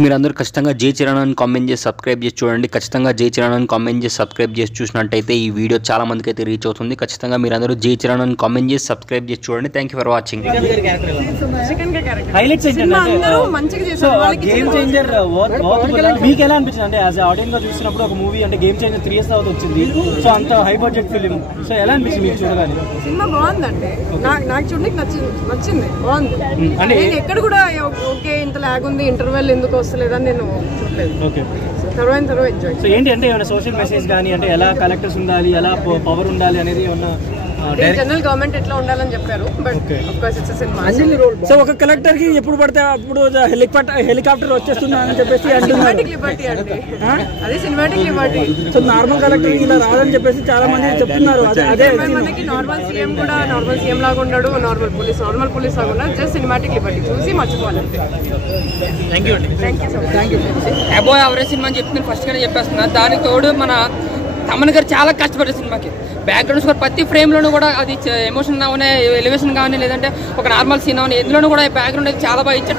మీరందరూ ఖచ్చితంగా జై చిరానాని కామెంట్ చేసి సబ్స్క్రైబ్ చేసి చూడండి. ఖచ్చితంగా జై చిరానాని కామెంట్ చేసి సబ్స్క్రైబ్ చేసి చూసినట్టయితే ఈ వీడియో చాలా మందికి అయితే రీచ్ అవుతుంది. ఖచ్చితంగా మీరందరూ జై చిరానాని కామెంట్ చేసి సబ్స్క్రైబ్ చేసి చూడండి. Thank you for watching. Highlights game changer మీకు ఎలా అనిపించింది అంటే యాజ్ ఆడియన్స్ గా చూసినప్పుడు ఒక మూవీ అంటే గేమ్ చేంజర్ 3 years తర్వాత వచ్చింది. సో అంత హై బడ్జెట్ ఫిలిం సో ఎలా అనిపించింది మీకు చూడగానే? సినిమా బాగుందండి, నాకు చూడడానికి నచ్చింది, బాగుంది. నేను ఎక్కడ కూడా ఓకే ఇంత లాగ్ ఉంది ఇంటర్వెల్ ఎందుకు వస్తలేదని నేను చూడలేదు. ఓకే తర్వాత ఎంజాయ్. సో ఏంటి అంటే ఏమైనా సోషల్ మెసేజ్ కానీ అంటే ఎలా కలెక్టర్స్ ఉండాలి, ఎలా పవర్ ఉండాలి అనేది ఏమన్నా జనరల్ గవర్నమెంట్ ఎట్లా ఉండాలని చెప్పారు. But of course it's cinema. So ఒక కలెక్టర్ కి ఎప్పుడు పడితే అప్పుడు హెలికాప్టర్ వచ్చేస్తుంది అని చెప్పేసి సినిమాటిక్ లిబర్టీ అండి, అదే cinematic Liberty. So normal collector ఇలా రాదని చెప్పేసి చాలా మంది చెప్తున్నారు. అదే మనకి నార్మల్ సీఎం కూడా నార్మల్ సీఎం లాగా ఉన్నాడు, నార్మల్ పోలీస్ లాగా ఉన్నాడు. జస్ట్ సినిమాటిక్ లిబర్టీ చూసి మర్చిపోవాలి. థ్యాంక్ యూ అబో ఎవరే సినిమా అని చెప్తున్నాను ఫస్ట్ గానే చెప్పేస్తున్నా. దానికి తోడు మన తమన్ గారు చాలా కష్టపడే సినిమాకి బ్యాక్గ్రౌండ్ స్కోర్ ప్రతి ఫ్రేమ్లోనూ కూడా అది ఎమోషన్ అవనే ఎలివేషన్ కానీ లేదంటే ఒక నార్మల్ సీన్ అవని ఎందులోనూ కూడా బ్యాక్గ్రౌండ్ అయితే చాలా బాగా ఇచ్చారు.